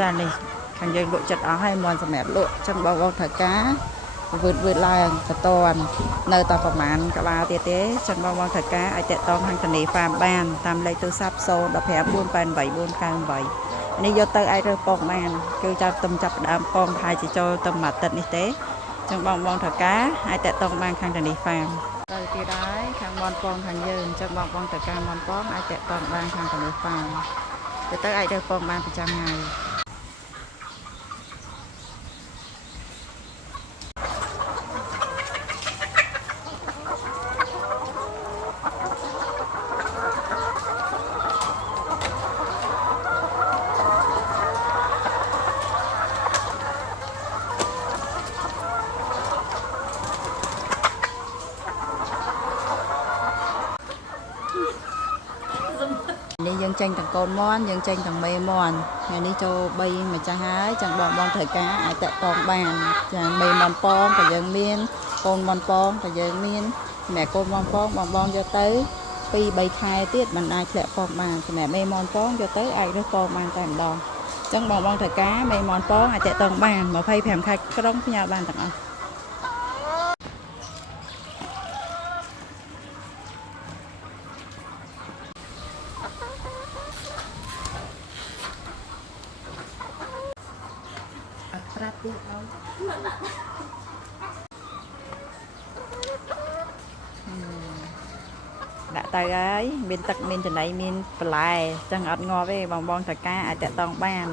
ចានេះខាងយើងលក់ចិត្តអស់ហើយមន់សម្រាប់លក់ចឹងបងត្រូវការវឺតឡើងកតននៅតែប្រហែលក្បាលទៀតទេចឹងបងត្រូវការឲ្យតាក់ទងខាងធនីហ្វាមបានតាមលេខទូរស័ព្ទ0154848នេះយកទៅអាចរើសពងបានគឺចាប់ផ្ដើមពងខែជាចូលទៅមួយអាទិត្យនេះទេចឹងបងត្រូវការអាចតាក់ទងបានខាងធនីហ្វាមទៅទៀតហើយខាងមន់ពងខាងយើងចឹងបងត្រូវការមន់ពងអាចតាក់ទងបានខាងធនីហ្វាមទៅអាចរើសពងបានប្រចាំថ្ងៃនេះយើងចេញទាំងកូនមន់យើងចេញទាំងមេមន់ថ្ងៃនេះចូល3ម្ចាស់ហើយចឹងបងត្រូវការអាចតាក់ទងបានចាមេមន់ពងក៏យើងមានកូនមន់ពងក៏យើងមានសម្រាប់កូនមន់ពងបងយកទៅ2 3ខែទៀតមិនអាចធ្លាក់ពងបានសម្រាប់មេមន់ពងយកទៅអាចរើសពងបានតែម្ដងចឹងបងត្រូវការមេមន់ពងអាចតាក់ទងបាន25ខែក្រុងផ្ញើបានទាំងអស់ប្រាប់ទៀតអោដាក់ទៅហើយមានទឹកមានចំណីមានបន្លែចឹងអត់ងាប់ទេបងត្រូវការអាចតាក់ទងបាន